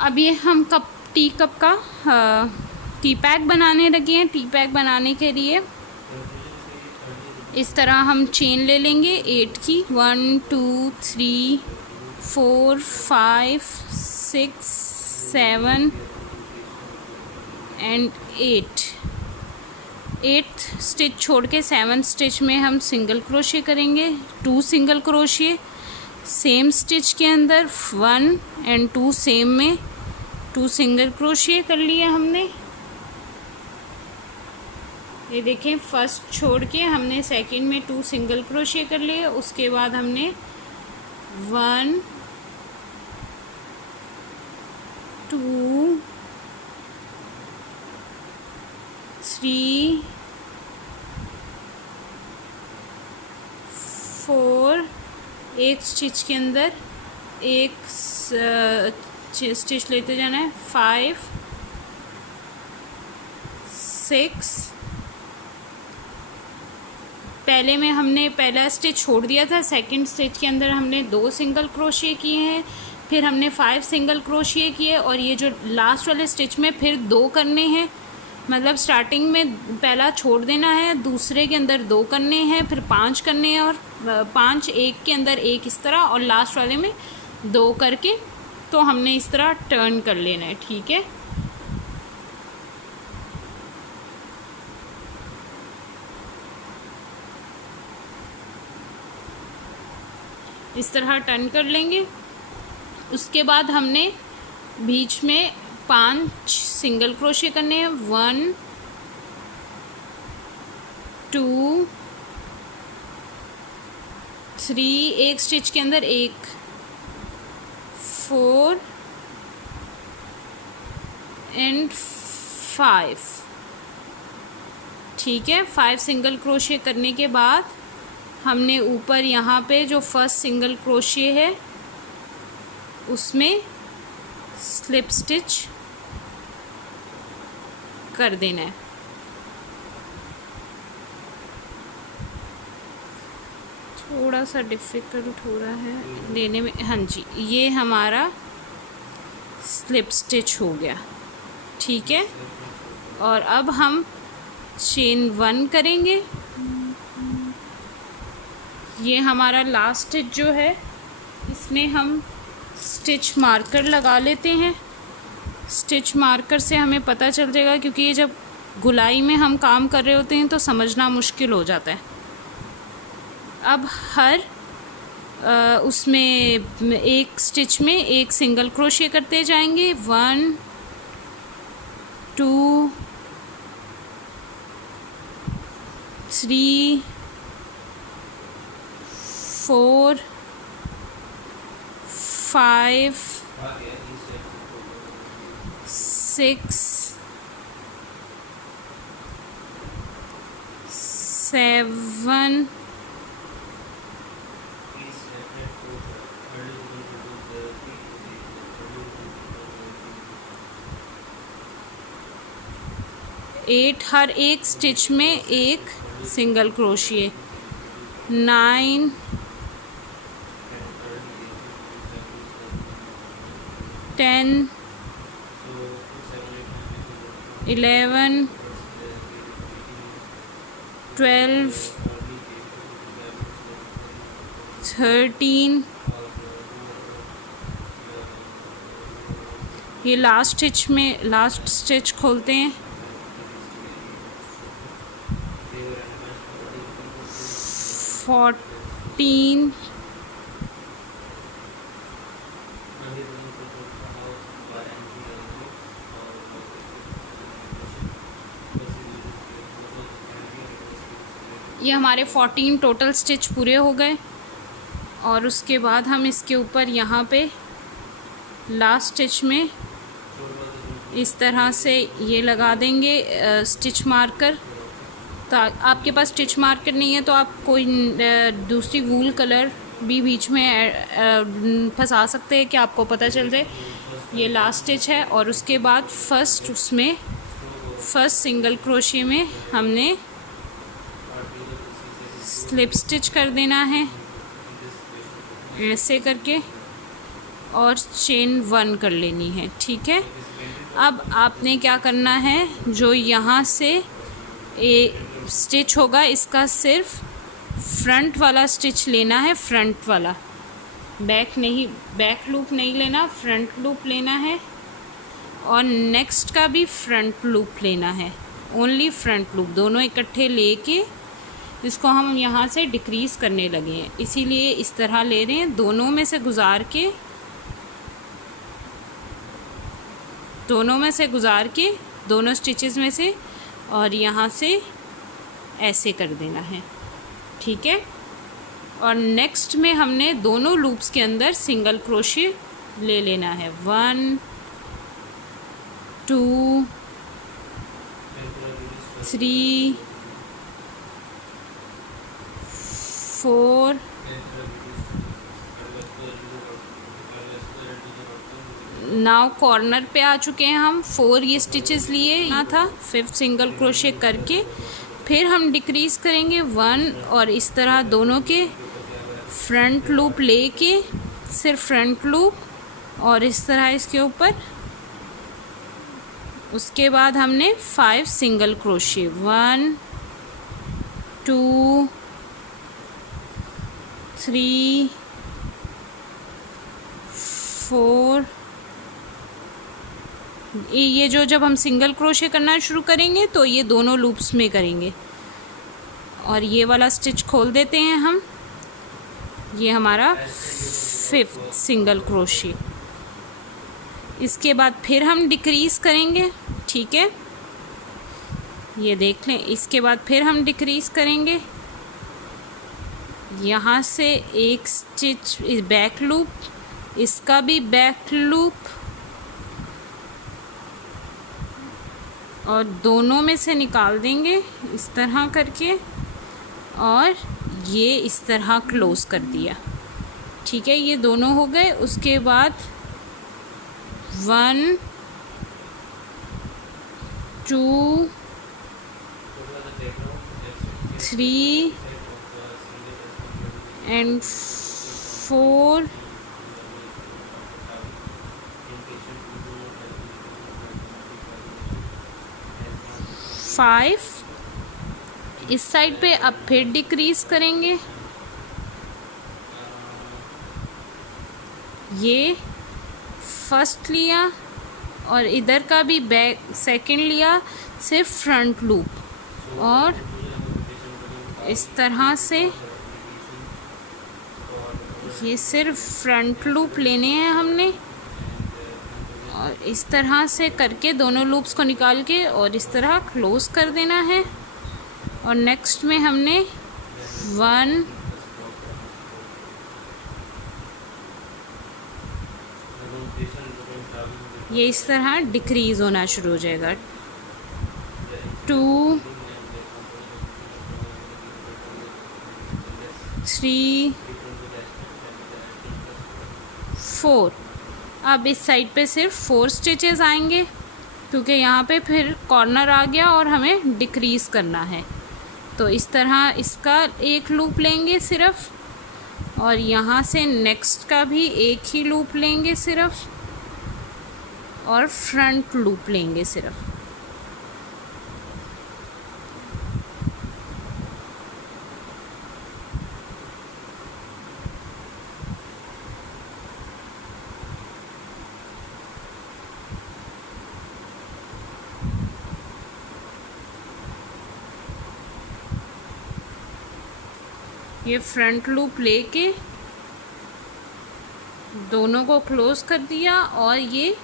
अब ये हम टी कप का टी पैक बनाने लगे हैं। टी पैक बनाने के लिए इस तरह हम चेन ले लेंगे 8 की, 1 2 3 4 5 6 7 एंड 8 स्टिच छोड़ के 7 स्टिच में हम सिंगल क्रोशे करेंगे, 2 सिंगल क्रोशे सेम स्टिच के अंदर, 1 एंड 2 सेम में 2 सिंगल क्रोशे कर लिए हमने। ये देखें, फर्स्ट छोड़ के हमने सेकंड में 2 सिंगल क्रोशे कर लिए। उसके बाद हमने 1 2 3 4 एक स्टिच के अंदर एक स्टिच लेते जाना है, 5 6 पहले में हमने पहला स्टिच छोड़ दिया था, सेकंड स्टिच के अंदर हमने 2 सिंगल क्रोशिया किए हैं, फिर हमने 5 सिंगल क्रोशिया किए और ये जो लास्ट वाले स्टिच में फिर 2 करने हैं। मतलब स्टार्टिंग में पहला छोड़ देना है, दूसरे के अंदर 2 करने हैं, फिर 5 करने हैं और 5 एक के अंदर एक इस तरह और लास्ट वाले में 2 करके तो हमने इस तरह टर्न कर लेना है। ठीक है, इस तरह टर्न कर लेंगे। उसके बाद हमने बीच में 5 सिंगल क्रोशे करने हैं, 1 2 3 एक स्टिच के अंदर एक, 4 एंड 5। ठीक है, 5 सिंगल क्रोशे करने के बाद हमने ऊपर यहाँ पे जो फर्स्ट सिंगल क्रोशे है उसमें स्लिप स्टिच कर देना है। थोड़ा सा डिफ़िकल्ट हो रहा है लेने में। हाँ जी, ये हमारा स्लिप स्टिच हो गया। ठीक है, और अब हम चेन 1 करेंगे। ये हमारा लास्ट स्टिच जो है इसमें हम स्टिच मार्कर लगा लेते हैं। स्टिच मार्कर से हमें पता चल जाएगा, क्योंकि ये जब गुलाई में हम काम कर रहे होते हैं तो समझना मुश्किल हो जाता है। अब हर उसमें एक स्टिच में एक सिंगल क्रोशे करते जाएंगे, 1 2 3 4 5 6 7 8 हर एक स्टिच में एक सिंगल क्रोशिए, 9 10 11 12 13। ये लास्ट स्टिच में लास्ट स्टिच खोलते हैं, 14 ये हमारे 14 टोटल स्टिच पूरे हो गए। और उसके बाद हम इसके ऊपर यहाँ पे लास्ट स्टिच में इस तरह से ये लगा देंगे स्टिच मार्कर। तो आपके पास स्टिच मार्कर नहीं है तो आप कोई दूसरी वूल कलर भी बीच में फंसा सकते हैं कि आपको पता चल जाए। ये लास्ट स्टिच है और उसके बाद फर्स्ट सिंगल क्रोशे में हमने स्लिप स्टिच कर देना है ऐसे करके। और चेन 1 कर लेनी है। ठीक है, अब आपने क्या करना है, जो यहाँ से स्टिच होगा इसका सिर्फ फ्रंट वाला स्टिच लेना है, फ्रंट वाला, बैक नहीं, बैक लूप नहीं लेना, फ्रंट लूप लेना है। और नेक्स्ट का भी फ्रंट लूप लेना है, ओनली फ्रंट लूप, दोनों इकट्ठे लेके इसको हम यहाँ से डिक्रीज़ करने लगे हैं, इसीलिए इस तरह ले रहे हैं, दोनों में से गुजार के, दोनों स्टिचेस में से, और यहाँ से ऐसे कर देना है। ठीक है, और नेक्स्ट में हमने दोनों लूप्स के अंदर सिंगल क्रोशे ले लेना है। 1 2 3 4 नाउ कॉर्नर पे आ चुके हैं हम, 4 ये स्टिचेस लिए यहाँ था, 5th सिंगल क्रोशे करके फिर हम डिक्रीज़ करेंगे 1, और इस तरह दोनों के फ्रंट लूप लेके, सिर्फ फ्रंट लूप, और इस तरह इसके ऊपर, उसके बाद हमने 5 सिंगल क्रोशे, 1 2 3 4, ये जो जब हम सिंगल क्रोशे करना शुरू करेंगे तो ये दोनों लूप्स में करेंगे। और ये वाला स्टिच खोल देते हैं हम, ये हमारा 5th सिंगल क्रोशे। इसके बाद फिर हम डिक्रीज़ करेंगे। ठीक है, ये देख लें, इसके बाद फिर हम डिक्रीज़ करेंगे, यहाँ से एक स्टिच बैक लूप, इसका भी बैक लूप, और दोनों में से निकाल देंगे इस तरह करके, और ये इस तरह क्लोज़ कर दिया। ठीक है, ये दोनों हो गए। उसके बाद 1 2 3 and 4, 5, इस साइड पे अब फिर डिक्रीज़ करेंगे, ये फर्स्ट लिया और इधर का भी बैक सेकंड लिया, सिर्फ फ्रंट लूप, और इस तरह से ये सिर्फ फ्रंट लूप लेने हैं हमने, और इस तरह से करके दोनों लूप्स को निकाल के और इस तरह क्लोज़ कर देना है। और नेक्स्ट में हमने 1 ये इस तरह डिक्रीज़ होना शुरू हो जाएगा, 2 3 4, अब इस साइड पे सिर्फ 4 स्टिचेस आएंगे, क्योंकि यहाँ पे फिर कॉर्नर आ गया और हमें डिक्रीज़ करना है। तो इस तरह इसका एक लूप लेंगे सिर्फ, और यहाँ से नेक्स्ट का भी एक ही लूप लेंगे सिर्फ, और फ्रंट लूप लेंगे सिर्फ। ये फ्रंट लूप लेके दोनों को क्लोज़ कर दिया और ये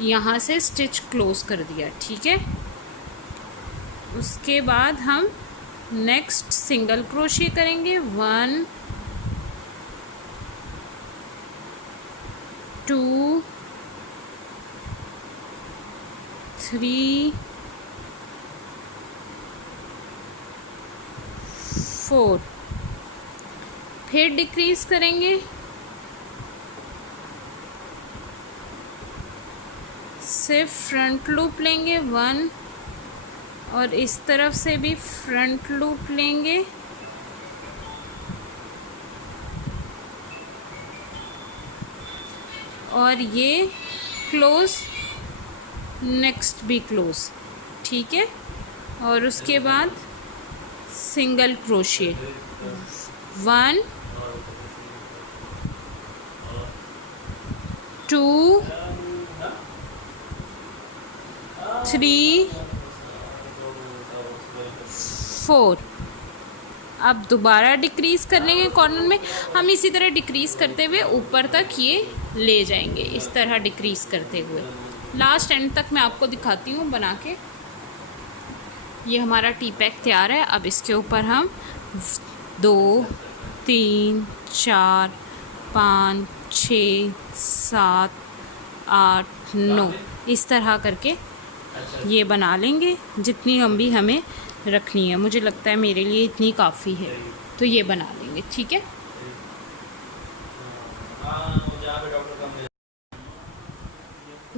यहाँ से स्टिच क्लोज़ कर दिया। ठीक है, उसके बाद हम नेक्स्ट सिंगल क्रोशे करेंगे, 1 2 3 4, फिर डिक्रीज़ करेंगे, सिर्फ फ्रंट लूप लेंगे 1, और इस तरफ से भी फ्रंट लूप लेंगे, और ये क्लोज, नेक्स्ट भी क्लोज, ठीक है। और उसके बाद सिंगल क्रोशिए, 1 2 3 4। अब दोबारा डिक्रीज़ कर लेंगे कॉर्नर में। हम इसी तरह डिक्रीज़ करते हुए ऊपर तक ये ले जाएंगे, इस तरह डिक्रीज़ करते हुए लास्ट एंड तक मैं आपको दिखाती हूँ बना के। ये हमारा टी पैक तैयार है। अब इसके ऊपर हम 2 3 4 5 6 7 8 9 इस तरह करके ये बना लेंगे। जितनी लंबी हमें रखनी है, मुझे लगता है मेरे लिए इतनी काफ़ी है, तो ये बना लेंगे, ठीक है।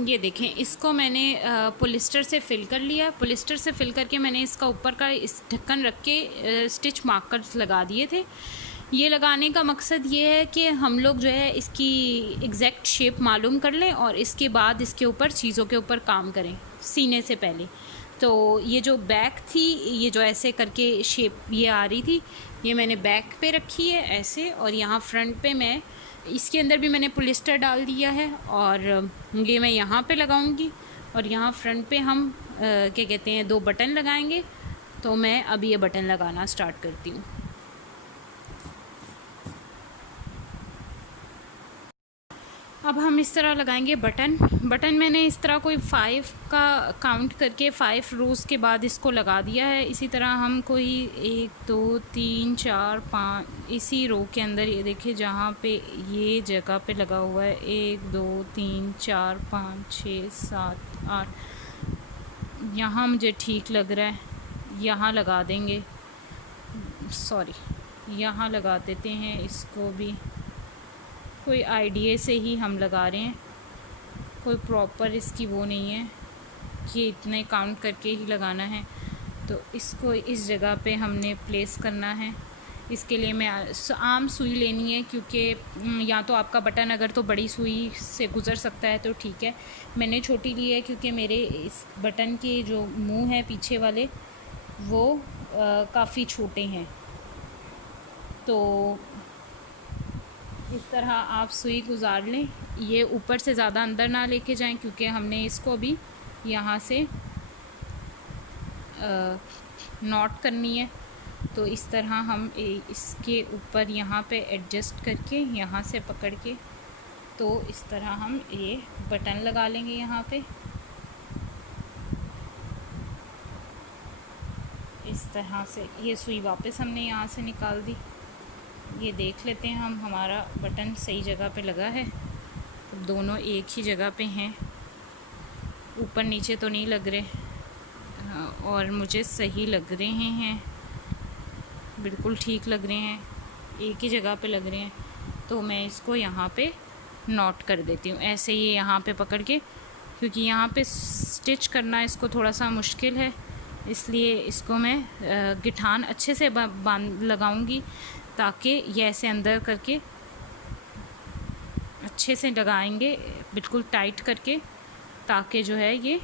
ये देखें, इसको मैंने पॉलिस्टर से फिल कर लिया। पॉलिस्टर से फिल करके मैंने इसका ऊपर का इस ढक्कन रख के स्टिच मार्कर्स लगा दिए थे। ये लगाने का मकसद ये है कि हम लोग जो है इसकी एग्जैक्ट शेप मालूम कर लें और इसके बाद इसके ऊपर चीज़ों के ऊपर काम करें सीने से पहले। तो ये जो बैक थी, ये जो ऐसे करके शेप ये आ रही थी, ये मैंने बैक पे रखी है ऐसे, और यहाँ फ्रंट पे मैं इसके अंदर भी मैंने पॉलिस्टर डाल दिया है और ये मैं यहाँ पे लगाऊंगी। और यहाँ फ्रंट पे हम क्या कहते हैं 2 बटन लगाएंगे। तो मैं अब ये बटन लगाना स्टार्ट करती हूँ। अब हम इस तरह लगाएंगे बटन मैंने इस तरह कोई 5 का काउंट करके 5 रोज़ के बाद इसको लगा दिया है। इसी तरह हम कोई 1 2 3 4 5 इसी रो के अंदर, ये देखिए जहाँ पे ये जगह पे लगा हुआ है, 1 2 3 4 5 6 7 8, यहाँ मुझे ठीक लग रहा है, यहाँ लगा देंगे, सॉरी यहाँ लगा देते हैं इसको भी। कोई आइडिया से ही हम लगा रहे हैं, कोई प्रॉपर इसकी वो नहीं है कि इतने काउंट करके ही लगाना है। तो इसको इस जगह पे हमने प्लेस करना है। इसके लिए मैं आम सुई लेनी है, क्योंकि या तो आपका बटन अगर तो बड़ी सुई से गुज़र सकता है तो ठीक है। मैंने छोटी ली है क्योंकि मेरे इस बटन के जो मुंह है पीछे वाले वो काफ़ी छोटे हैं। तो इस तरह आप सुई गुजार लें। ये ऊपर से ज़्यादा अंदर ना लेके जाएं, क्योंकि हमने इसको भी यहाँ से नॉट करनी है। तो इस तरह हम इसके ऊपर यहाँ पे एडजस्ट करके यहाँ से पकड़ के, तो इस तरह हम ये बटन लगा लेंगे यहाँ पे इस तरह से। ये सुई वापस हमने यहाँ से निकाल दी। ये देख लेते हैं हम, हमारा बटन सही जगह पे लगा है। तो दोनों एक ही जगह पे हैं, ऊपर नीचे तो नहीं लग रहे और मुझे सही लग रहे हैं, बिल्कुल ठीक लग रहे हैं, एक ही जगह पे लग रहे हैं। तो मैं इसको यहाँ पे नॉट कर देती हूँ ऐसे ही यहाँ पे पकड़ के, क्योंकि यहाँ पे स्टिच करना इसको थोड़ा सा मुश्किल है, इसलिए इसको मैं गिठान अच्छे से बांध लगाऊंगी, ताकि ये ऐसे अंदर करके अच्छे से लगाएंगे बिल्कुल टाइट करके, ताकि जो है ये,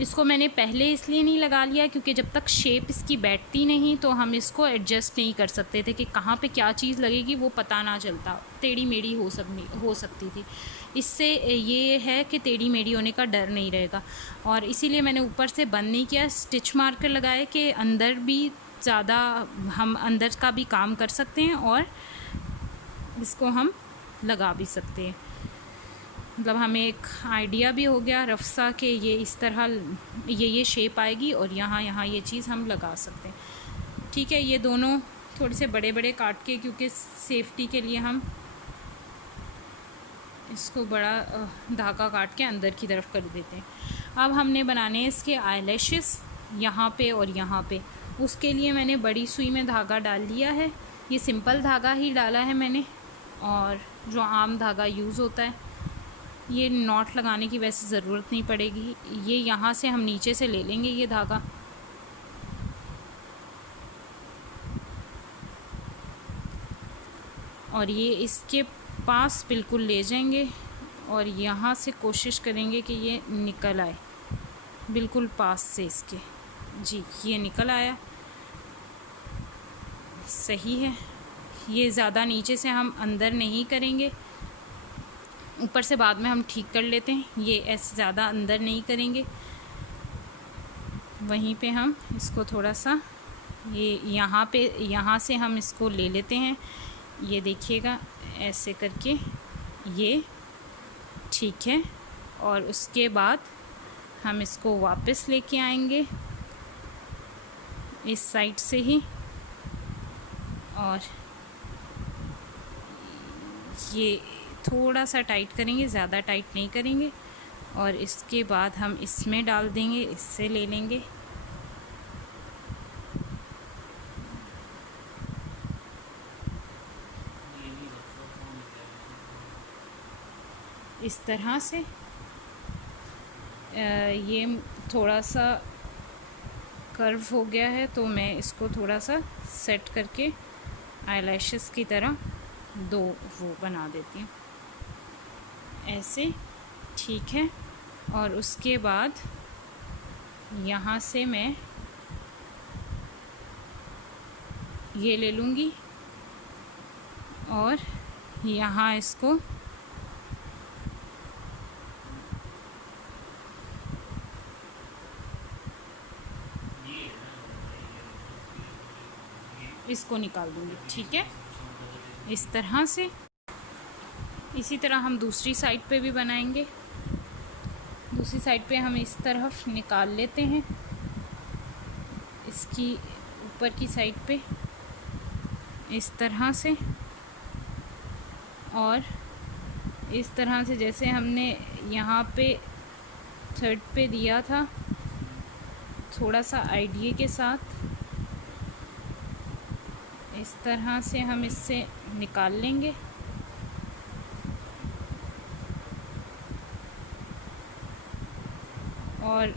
इसको मैंने पहले इसलिए नहीं लगा लिया क्योंकि जब तक शेप इसकी बैठती नहीं तो हम इसको एडजस्ट नहीं कर सकते थे कि कहाँ पे क्या चीज़ लगेगी, वो पता ना चलता, टेढ़ी मेढ़ी हो सकती थी। इससे ये है कि टेढ़ी मेढ़ी होने का डर नहीं रहेगा। और इसीलिए मैंने ऊपर से बंद नहीं किया, स्टिच मार्कर लगाए कि अंदर भी ज़्यादा हम अंदर का भी काम कर सकते हैं और इसको हम लगा भी सकते हैं। मतलब हमें एक आइडिया भी हो गया रफ सा कि ये इस तरह ये शेप आएगी और यहाँ ये चीज़ हम लगा सकते हैं। ठीक है, ये दोनों थोड़े से बड़े बड़े काट के, क्योंकि सेफ्टी के लिए हम इसको बड़ा धागा काट के अंदर की तरफ कर देते हैं। अब हमने बनाने हैं इसके आईलैशेस यहाँ पे और यहाँ पे। उसके लिए मैंने बड़ी सुई में धागा डाल लिया है, ये सिंपल धागा ही डाला है मैंने, और जो आम धागा यूज़ होता है, ये नॉट लगाने की वैसे ज़रूरत नहीं पड़ेगी। ये यहाँ से हम नीचे से ले लेंगे ये धागा, और ये इसके पास बिल्कुल ले जाएंगे और यहाँ से कोशिश करेंगे कि ये निकल आए, बिल्कुल पास से इसके। जी ये निकल आया, सही है। ये ज़्यादा नीचे से हम अंदर नहीं करेंगे, ऊपर से बाद में हम ठीक कर लेते हैं। ये ऐसे ज़्यादा अंदर नहीं करेंगे, वहीं पे हम इसको थोड़ा सा ये यहाँ से हम इसको ले लेते हैं। ये देखिएगा ऐसे करके ये ठीक है। और उसके बाद हम इसको वापस लेके आएंगे इस साइड से ही, और ये थोड़ा सा टाइट करेंगे, ज़्यादा टाइट नहीं करेंगे। और इसके बाद हम इसमें डाल देंगे, इससे ले लेंगे। इस तरह से ये थोड़ा सा कर्व हो गया है, तो मैं इसको थोड़ा सा सेट करके आईलैशेस की तरह दो वो बना देती हूँ ऐसे, ठीक है। और उसके बाद यहाँ से मैं ये ले लूँगी और यहाँ इसको निकाल दूँगी, ठीक है, इस तरह से। इसी तरह हम दूसरी साइड पे भी बनाएंगे। दूसरी साइड पे हम इस तरफ निकाल लेते हैं, इसकी ऊपर की साइड पे इस तरह से, और इस तरह से जैसे हमने यहाँ पे थर्ड पे दिया था, थोड़ा सा आइडिया के साथ इस तरह से हम इससे निकाल लेंगे। और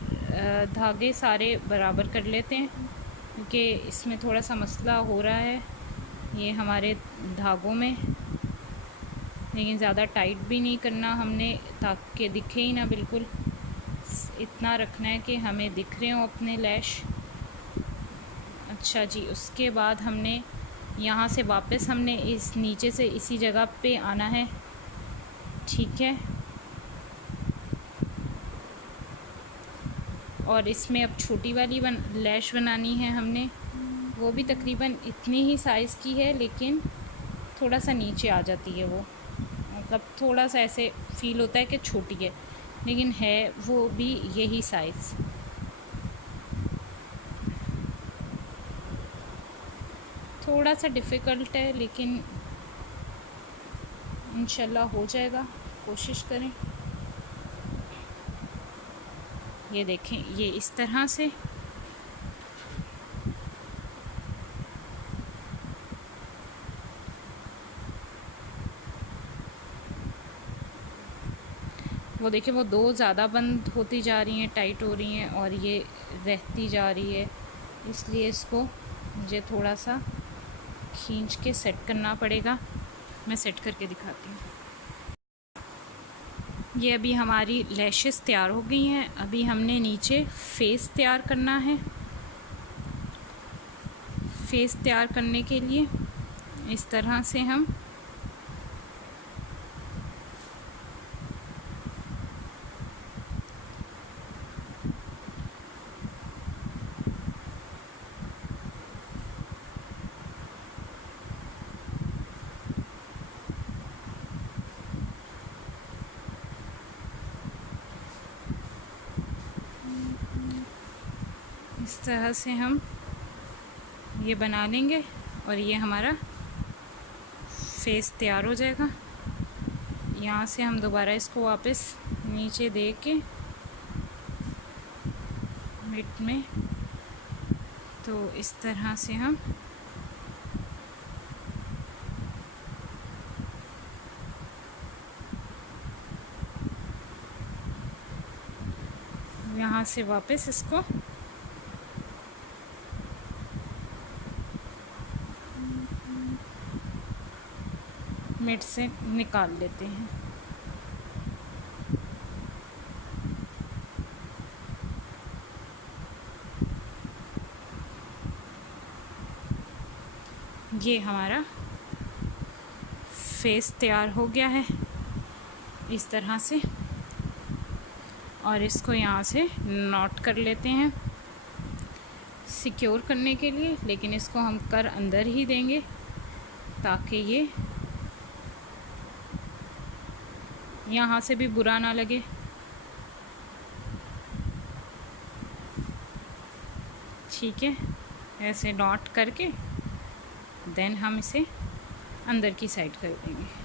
धागे सारे बराबर कर लेते हैं, क्योंकि इसमें थोड़ा सा मसला हो रहा है ये हमारे धागों में। लेकिन ज़्यादा टाइट भी नहीं करना हमने, ताकि दिखे ही ना, बिल्कुल इतना रखना है कि हमें दिख रहे हो अपने लैश। अच्छा जी, उसके बाद हमने यहाँ से वापस हमने इस नीचे से इसी जगह पे आना है, ठीक है। और इसमें अब छोटी वाली लैश बनानी है हमने, वो भी तकरीबन इतनी ही साइज़ की है, लेकिन थोड़ा सा नीचे आ जाती है वो, मतलब थोड़ा सा ऐसे फील होता है कि छोटी है, लेकिन है वो भी यही साइज़। थोड़ा सा डिफ़िकल्ट है, लेकिन इंशाल्लाह हो जाएगा, कोशिश करें। ये देखें, ये इस तरह से। वो देखिए, वो दो ज़्यादा बंद होती जा रही हैं, टाइट हो रही हैं, और ये रहती जा रही है, इसलिए इसको मुझे थोड़ा सा खींच के सेट करना पड़ेगा। मैं सेट करके दिखाती हूँ। ये अभी हमारी लैशेस तैयार हो गई हैं। अभी हमने नीचे फेस तैयार करना है। फेस तैयार करने के लिए इस तरह से हम इस तरह से हम ये बना लेंगे, और ये हमारा फेस तैयार हो जाएगा। यहाँ से हम दोबारा इसको वापस नीचे दे के मिड में, तो इस तरह से हम यहाँ से वापस इसको मेट से निकाल लेते हैं। ये हमारा फेस तैयार हो गया है इस तरह से, और इसको यहाँ से नॉट कर लेते हैं सिक्योर करने के लिए, लेकिन इसको हम कर अंदर ही देंगे ताकि ये यहाँ से भी बुरा ना लगे। ठीक है, ऐसे नॉट करके देन हम इसे अंदर की साइड कर देंगे।